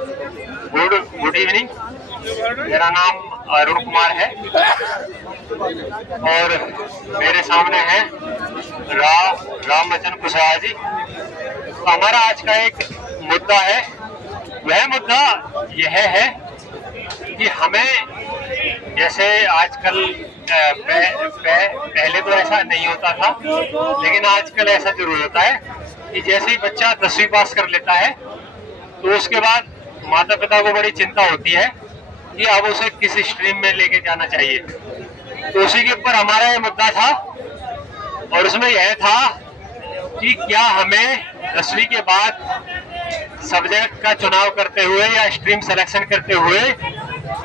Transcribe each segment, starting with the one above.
Good evening. मेरा नाम अरुण कुमार है और मेरे सामने है राम बच्चन कुशवाहा जी। हमारा आज का एक मुद्दा है, वह मुद्दा यह है कि हमें जैसे आजकल पहले तो ऐसा नहीं होता था, लेकिन आजकल ऐसा जरूर होता है कि जैसे ही बच्चा 10वीं पास कर लेता है तो उसके बाद माता पिता को बड़ी चिंता होती है कि अब उसे किस स्ट्रीम में लेके जाना चाहिए। तो उसी के ऊपर हमारा ये मुद्दा था और उसमें यह था कि क्या हमें 10वीं के बाद सब्जेक्ट का चुनाव करते हुए या स्ट्रीम सिलेक्शन करते हुए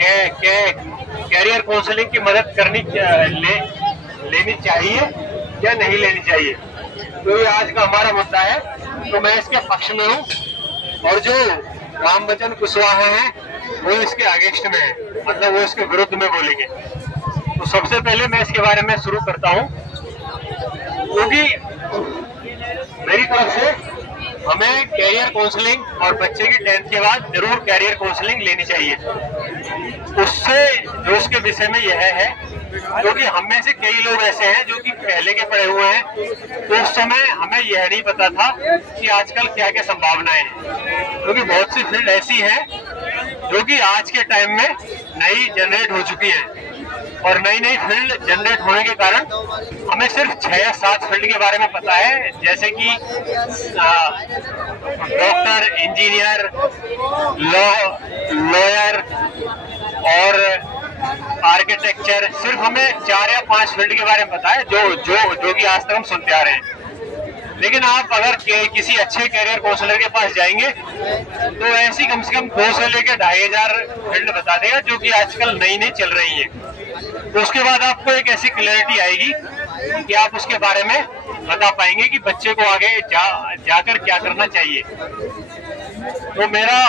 कैरियर काउंसलिंग की मदद लेनी चाहिए या नहीं लेनी चाहिए। तो ये आज का हमारा मुद्दा है। तो मैं इसके पक्ष में हूँ और जो राम बच्चन कुशवाहा हैं वो इसके अगेंस्ट में है, मतलब वो इसके विरुद्ध में बोलेंगे। तो सबसे पहले मैं इसके बारे में शुरू करता हूँ, क्योंकि मेरी तरफ से हमें कैरियर काउंसलिंग और बच्चे की 10th के बाद जरूर कैरियर काउंसलिंग लेनी चाहिए। उससे जो उसके विषय में यह है, क्योंकि हम में से कई लोग ऐसे हैं जो कि पहले के पढ़े हुए हैं, तो उस समय हमें यह नहीं पता था कि आजकल क्या क्या संभावनाएं हैं, क्योंकि बहुत सी फील्ड ऐसी हैं जो कि आज के टाइम में नई जनरेट हो चुकी हैं और नई नई फील्ड जनरेट होने के कारण हमें सिर्फ 6 या 7 फील्ड के बारे में पता है, जैसे कि डॉक्टर, इंजीनियर, लॉयर और आर्किटेक्चर। सिर्फ हमें 4 या 5 फील्ड के बारे में पता है जो कि आज तक हम सुनते आ रहे हैं। लेकिन आप अगर किसी अच्छे कैरियर काउंसलर के पास जाएंगे तो ऐसी कम से कम 2 से लेकर 2500 फील्ड बता देगा जो कि आजकल नई नई चल रही है। तो उसके बाद आपको एक ऐसी क्लैरिटी आएगी कि आप उसके बारे में बता पाएंगे कि बच्चे को आगे जाकर क्या करना चाहिए। तो मेरा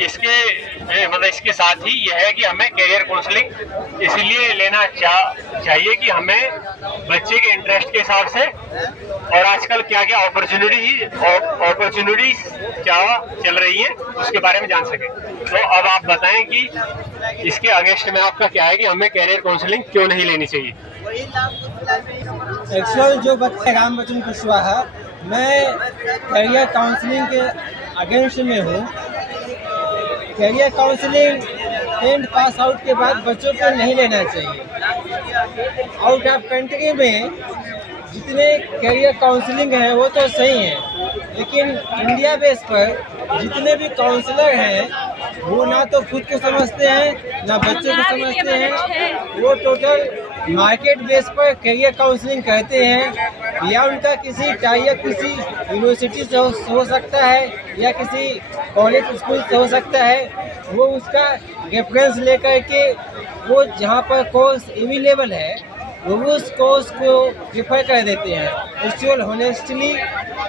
इसके साथ ही यह है कि हमें कैरियर काउंसलिंग इसीलिए लेना चाहिए कि हमें बच्चे के इंटरेस्ट के हिसाब से और आजकल क्या क्या अपॉर्चुनिटीज क्या चल रही है उसके बारे में जान सके। तो अब आप बताएं कि इसके अगेंस्ट में आपका क्या है कि हमें कैरियर काउंसलिंग क्यों नहीं लेनी चाहिए। एक्चुअल जो बच्चे राम बच्चन कुशवाहा, मैं कैरियर काउंसलिंग के अगेंस्ट में हूँ। Career counselling 10th pass out के बाद बच्चों को नहीं लेना चाहिए। आउट ऑफ कंट्री में जितने कैरियर काउंसलिंग हैं वो तो सही हैं, लेकिन इंडिया बेस पर जितने भी काउंसलर हैं वो ना तो खुद को समझते हैं ना बच्चों को समझते हैं। वो टोटल मार्केट बेस पर कैरियर काउंसलिंग करते हैं, या उनका किसी टाइप किसी यूनिवर्सिटी से हो सकता है या किसी कॉलेज स्कूल से हो सकता है। वो उसका रेफरेंस लेकर के वो जहाँ पर कोर्स अवेलेबल है वो उस कोर्स को प्रेफर कर देते हैं। एक्चुअल होनेस्टली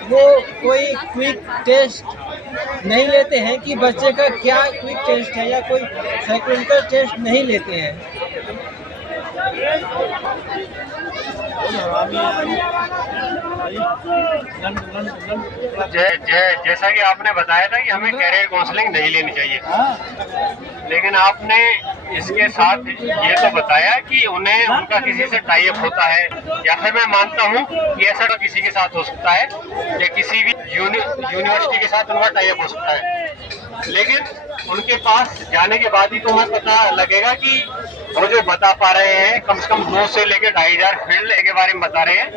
वो कोई क्विक टेस्ट नहीं लेते हैं कि बच्चे का क्या क्विक टेस्ट है, या कोई साइकोलॉजिकल टेस्ट नहीं लेते हैं। जैसा कि आपने बताया था कि हमें कैरियर काउंसलिंग नहीं लेनी चाहिए, लेकिन आपने इसके साथ ये तो बताया कि उन्हें उनका किसी से टाई अप होता है, या फिर मैं मानता हूँ कि ऐसा तो किसी के साथ हो सकता है या किसी भी यूनिवर्सिटी के साथ उनका टाई अप हो सकता है। लेकिन उनके पास जाने के बाद ही तो हमें पता लगेगा कि वो जो बता पा रहे हैं कम से कम 2 से लेकर 2500 फील्ड के बारे में बता रहे हैं,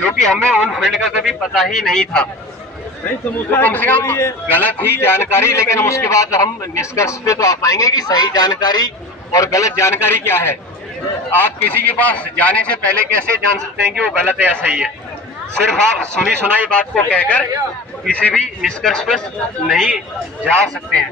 जो कि हमें उन फील्ड का कभी पता ही नहीं था। तो कम से कम गलत ही जानकारी, लेकिन उसके बाद हम निष्कर्ष पे तो आ पाएंगे कि सही जानकारी और गलत जानकारी क्या है। आप किसी के पास जाने से पहले कैसे जान सकते हैं कि वो गलत है या सही है? सिर्फ आप सुनी सुनाई बात को कहकर किसी भी निष्कर्ष पर नहीं जा सकते हैं।